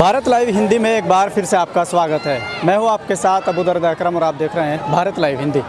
Bharat live Hindi में एक बार फिर से आपका स्वागत है। मैं हूं आपके साथ अबू दर्द अकरम और आप देख रहे हैं भारत लाइव हिंदी।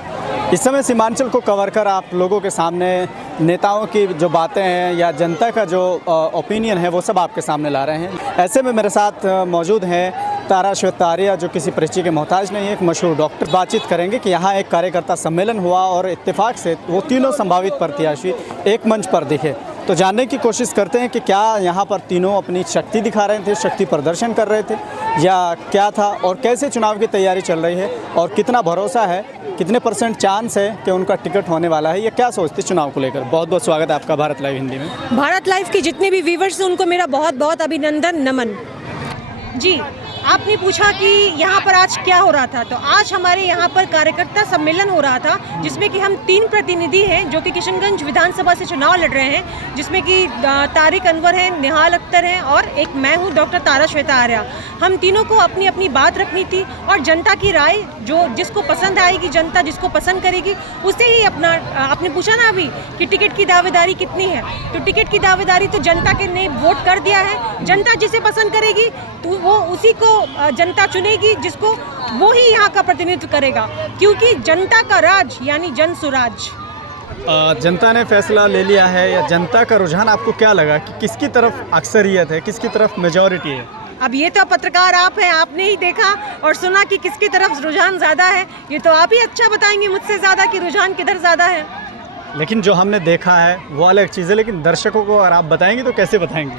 इस समय सीमांचल को कवर कर आप लोगों के सामने नेताओं की जो बातें हैं या जनता का जो ओपिनियन है वो सब आपके सामने ला रहे हैं। ऐसे में मेरे साथ मौजूद हैं तारा श्वेता आर्या, जो किसी परिचय के मोहताज नहीं है, एक मशहूर डॉक्टर। बातचीत करेंगे कि यहाँ एक कार्यकर्ता सम्मेलन हुआ और इत्तेफाक से वो तीनों संभावित प्रत्याशी एक मंच पर दिखे। तो जानने की कोशिश करते हैं कि क्या यहाँ पर तीनों अपनी शक्ति दिखा रहे थे, शक्ति प्रदर्शन कर रहे थे या क्या था, और कैसे चुनाव की तैयारी चल रही है और कितना भरोसा है, कितने % चांस है कि उनका टिकट होने वाला है, या क्या सोचते चुनाव को लेकर। बहुत बहुत स्वागत है आपका भारत लाइव हिंदी में। भारत लाइव के जितने भी व्यूवर्स हैं उनको मेरा बहुत बहुत अभिनंदन, नमन। जी, आपने पूछा कि यहाँ पर आज क्या हो रहा था, तो आज हमारे यहाँ पर कार्यकर्ता सम्मेलन हो रहा था, जिसमें कि हम 3 प्रतिनिधि हैं जो कि किशनगंज विधानसभा से चुनाव लड़ रहे हैं, जिसमें कि तारिक अनवर हैं, निहाल अख्तर हैं और एक मैं हूँ डॉक्टर तारा श्वेता आर्या। हम तीनों को अपनी अपनी बात रखनी थी और जनता की राय जो जिसको पसंद आएगी, जनता जिसको पसंद करेगी उसे ही अपना। आपने पूछा ना अभी कि टिकट की दावेदारी कितनी है, तो टिकट की दावेदारी तो जनता के ने वोट कर दिया है। जनता जिसे पसंद करेगी तो वो उसी को जनता चुनेगी, जिसको वो ही यहाँ का प्रतिनिधित्व करेगा, क्योंकि जनता का राज यानी जन सुराज। जनता ने फैसला ले लिया है, या जनता का रुझान आपको क्या लगा कि किसकी तरफ अक्सरियत है, किसकी तरफ मेजॉरिटी है? अब ये तो पत्रकार आप हैं, आपने ही देखा और सुना कि किसकी तरफ रुझान ज़्यादा है। ये तो आप ही अच्छा बताएंगे मुझसे ज़्यादा कि रुझान किधर ज़्यादा है। लेकिन जो हमने देखा है वो अलग चीज़ है, लेकिन दर्शकों को अगर आप बताएंगे तो कैसे बताएंगे?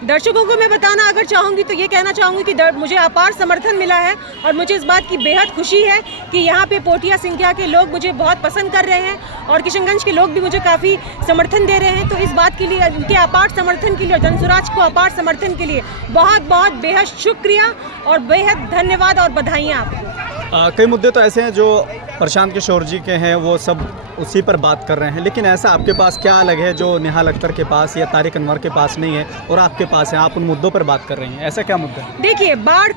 दर्शकों को मैं बताना अगर चाहूँगी तो ये कहना चाहूँगी कि मुझे अपार समर्थन मिला है और मुझे इस बात की बेहद खुशी है कि यहाँ पे पोटिया सिंधिया के लोग मुझे बहुत पसंद कर रहे हैं और किशनगंज के लोग भी मुझे काफ़ी समर्थन दे रहे हैं। तो इस बात के लिए, उनके अपार समर्थन के लिए और जनसुराज को अपार समर्थन के लिए बहुत बहुत बेहद शुक्रिया और बेहद धन्यवाद और बधाइयाँ आपको। कई मुद्दे तो ऐसे हैं जो प्रशांत किशोर जी के हैं, वो सब उसी पर बात कर रहे हैं, लेकिन ऐसा आपके पास क्या अलग है जो निहाल अख्तर के पास या तारिक अनवर के पास नहीं है और आपके पास है? आप उन मुद्दों पर बात कर रही हैं, ऐसा क्या मुद्दा है? देखिए, बाढ़,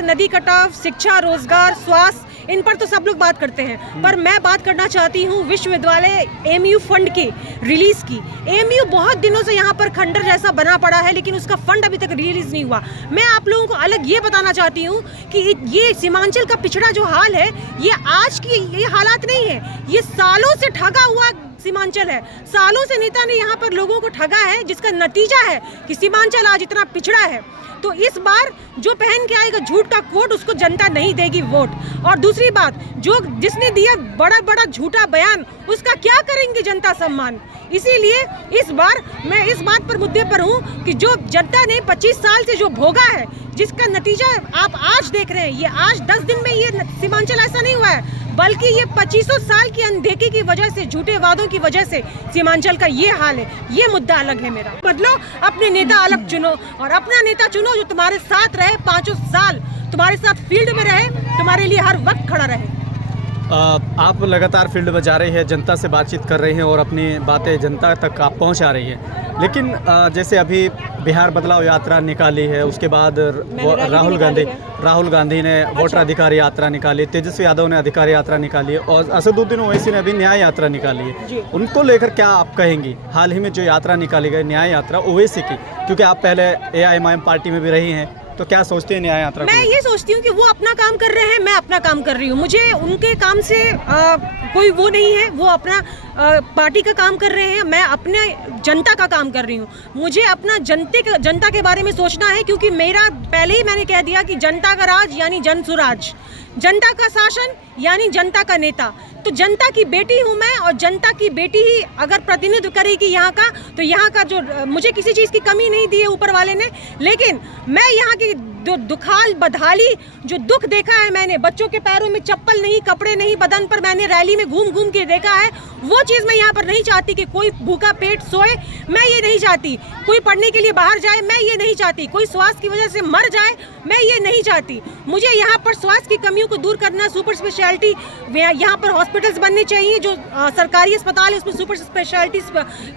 नदी कटाव, शिक्षा, रोजगार, स्वास्थ्य, इन पर तो सब लोग बात करते हैं, पर मैं बात करना चाहती हूँ विश्वविद्यालय एमयू फंड के रिलीज की। एमयू बहुत दिनों से यहाँ पर खंडर जैसा बना पड़ा है, लेकिन उसका फंड अभी तक रिलीज नहीं हुआ। मैं आप लोगों को अलग ये बताना चाहती हूँ कि ये सीमांचल का पिछड़ा जो हाल है, ये आज की ये हालात नहीं है, ये सालों से ठगा हुआ सीमांचल है। सालों से नेता ने यहाँ पर लोगों को ठगा है, जिसका नतीजा है कि सीमांचल आज इतना पिछड़ा है। तो इस बार जो पहन के आएगा झूठ का कोट, उसको जनता नहीं देगी वोट। और दूसरी बात, जिसने दिया बड़ा बड़ा झूठा बयान, उसका क्या करेंगे जनता सम्मान? इसीलिए इस बार मैं इस बात पर मुद्दे पर हूँ कि जो जनता ने 25 साल से जो भोगा है, जिसका नतीजा आप आज देख रहे हैं, ये आज 10 दिन में ये सीमांचल ऐसा नहीं हुआ है, बल्कि ये 2500 साल की अनदेखी की वजह से, झूठे वादों की वजह से सीमांचल का ये हाल है। ये मुद्दा अलग है मेरा। बदलो, अपने नेता अलग चुनो और अपना नेता चुनो जो तुम्हारे साथ रहे 5 साल, तुम्हारे साथ फील्ड में रहे, तुम्हारे लिए हर वक्त खड़ा रहे। आप लगातार फील्ड में जा रही है, जनता से बातचीत कर रही हैं और अपनी बातें जनता तक आप पहुंचा रही है, लेकिन जैसे अभी बिहार बदलाव यात्रा निकाली है, उसके बाद राहुल गांधी ने वोटर अधिकार यात्रा निकाली, तेजस्वी यादव ने अधिकार यात्रा निकाली है और असदुद्दीन ओवैसी ने अभी न्याय यात्रा निकाली है। उनको लेकर क्या आप कहेंगी? हाल ही में जो यात्रा निकाली गई न्याय यात्रा ओवैसी की, क्योंकि आप पहले AIMIM पार्टी में भी रही हैं, तो क्या सोचते हैं न्याय यात्रा? मैं ये सोचती हूँ कि वो अपना काम कर रहे हैं, मैं अपना काम कर रही हूँ। मुझे उनके काम से कोई वो नहीं है, वो अपना पार्टी का काम कर रहे हैं, मैं अपने जनता का काम कर रही हूँ। मुझे अपना जनता के बारे में सोचना है, क्योंकि मेरा पहले ही मैंने कह दिया कि जनता का राज यानी जन सुराज, जनता का शासन यानी जनता का नेता। तो जनता की बेटी हूँ मैं, और जनता की बेटी ही अगर प्रतिनिधित्व करेगी यहाँ का, तो यहाँ का जो मुझे किसी चीज़ की कमी नहीं दी है ऊपर वाले ने, लेकिन मैं यहाँ की दुखाल बदहाली जो दुख देखा है मैंने, बच्चों के पैरों में चप्पल नहीं, कपड़े नहीं, बदन पर मैंने रैली में घूम घूम के देखा है, वो चीज़ मैं यहाँ पर नहीं चाहती कि कोई भूखा पेट सोए, मैं ये नहीं चाहती। कोई पढ़ने के लिए बाहर जाए, मैं ये नहीं चाहती। कोई स्वास्थ्य की वजह से मर जाए, मैं ये नहीं चाहती। मुझे यहाँ पर स्वास्थ्य की कमियों को दूर करना, सुपर स्पेशलिटी यहाँ पर हॉस्पिटल्स बनने चाहिए, जो सरकारी अस्पताल है उसमें सुपर स्पेशलिटी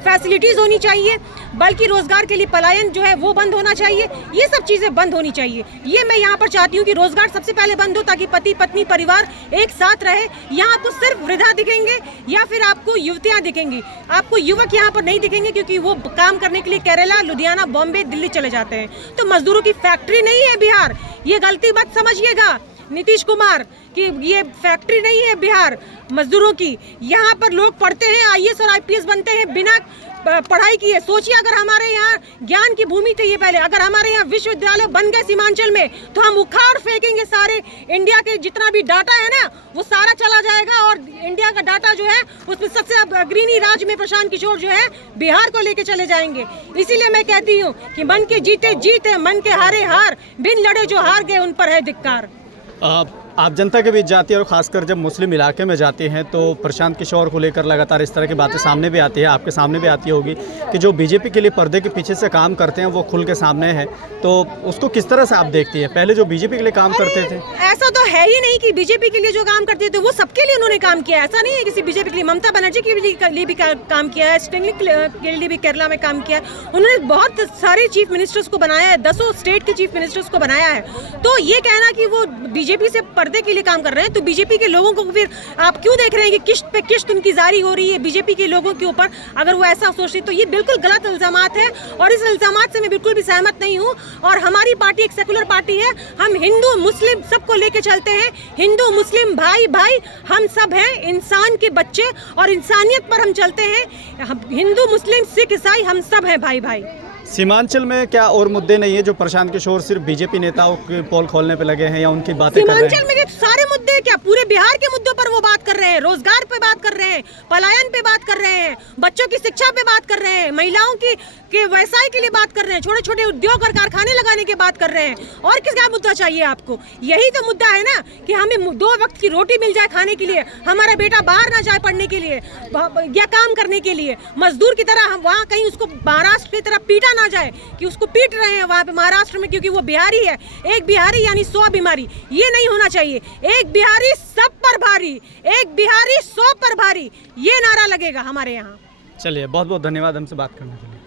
फैसिलिटीज़ होनी चाहिए, बल्कि रोजगार के लिए पलायन जो है वो बंद होना चाहिए। ये सब चीज़ें बंद होनी चाहिए। चाहिए। ये मैं यहाँ पर चाहती हूँ कि रोजगार सबसे पहले बंद हो ताकि पति पत्नी परिवार एक साथ रहे। यहाँ आपको सिर्फ वृद्धा दिखेंगे या फिर आपको युवतियाँ दिखेंगी, आपको युवक यहाँ पर नहीं दिखेंगे क्योंकि वो काम करने के लिए केरला, लुधियाना, बॉम्बे, दिल्ली चले जाते हैं। तो मजदूरों की फैक्ट्री नहीं है बिहार, ये गलती मत समझिएगा नीतीश कुमार कि ये फैक्ट्री नहीं है बिहार मजदूरों की। यहाँ पर लोग पढ़ते हैं, आईएएस और आईपीएस बनते हैं बिना पढ़ाई किए। सोचिए अगर हमारे यहाँ ज्ञान की भूमि थी ये पहले, अगर हमारे यहाँ विश्वविद्यालय बन गए सीमांचल में तो हम उखाड़ फेंकेंगे सारे इंडिया के जितना भी डाटा है ना, वो सारा चला जाएगा और इंडिया का डाटा जो है उसमें सबसे अग्रणी राज्य में प्रशांत किशोर जो है बिहार को लेके चले जाएंगे। इसीलिए मैं कहती हूँ कि मन के जीते जीत है, मन के हारे हार, बिन लड़े जो हार गए उन पर है धिक्कार। आप जनता के बीच जाती है और खासकर जब मुस्लिम इलाके में जाती हैं तो प्रशांत किशोर को लेकर लगातार इस तरह की बातें सामने भी आती है, आपके सामने भी आती होगी कि जो बीजेपी के लिए पर्दे के पीछे से काम करते हैं वो खुल के सामने है, तो उसको किस तरह से आप देखती हैं? पहले जो बीजेपी के लिए काम करते थे, ऐसा तो है ही नहीं कि बीजेपी के लिए जो काम करते थे वो सबके लिए उन्होंने काम किया, ऐसा नहीं है। किसी बीजेपी के लिए, ममता बनर्जी के लिए भी काम किया है, स्टेनली के लिए भी केरला में काम किया है। उन्होंने बहुत सारे चीफ मिनिस्टर्स को बनाया है, 10 स्टेट के चीफ मिनिस्टर्स को बनाया है। तो ये कहना कि वो बीजेपी से पर्दे के लिए काम कर रहे हैं, तो बीजेपी के लोगों को फिर आप क्यों देख रहे हैं कि किश्त पे किश्त उनकी जारी हो रही है बीजेपी के लोगों के ऊपर? अगर वो ऐसा सोच रही तो ये बिल्कुल गलत इल्जामात है और इस इल्जामात से मैं बिल्कुल भी सहमत नहीं हूँ। और हमारी पार्टी एक सेकुलर पार्टी है, हम हिंदू मुस्लिम सबको लेके चलते हैं। हिंदू मुस्लिम भाई भाई हम सब हैं, इंसान के बच्चे और इंसानियत पर हम चलते हैं। हिंदू मुस्लिम सिख ईसाई हम सब हैं भाई भाई। सीमांचल में क्या और मुद्दे नहीं है जो प्रशांत किशोर सिर्फ बीजेपी नेताओं के पोल खोलने पे लगे हैं या उनकी बातें कर रहे हैं? सीमांचल में सारे मुद्दे क्या पूरे बिहार के मुद्दों पर वो बात कर रहे हैं, रोजगार पे बात कर रहे हैं, पलायन पे बात कर रहे हैं, बच्चों की शिक्षा पे बात कर रहे हैं, महिलाओं की के व्यवसाय के लिए बात कर रहे हैं, छोटे छोटे उद्योग और कारखाने लगाने की बात कर रहे हैं। और किसका मुद्दा चाहिए आपको? यही तो मुद्दा है ना कि हमें 2 वक्त की रोटी मिल जाए खाने के लिए, हमारा बेटा बाहर ना जाए पढ़ने के लिए या काम करने के लिए, मजदूर की तरह वहाँ कहीं उसको महाराष्ट्र की तरह पीटा ना जाए कि उसको पीट रहे हैं वहाँ पे महाराष्ट्र में क्योंकि वो बिहारी है। एक बिहारी यानी 100 बीमारी, ये नहीं होना चाहिए। एक बिहारी सब पर भारी, एक बिहारी 100 पर भारी, ये नारा लगेगा हमारे यहाँ। चलिए, बहुत बहुत धन्यवाद हमसे बात करने के लिए।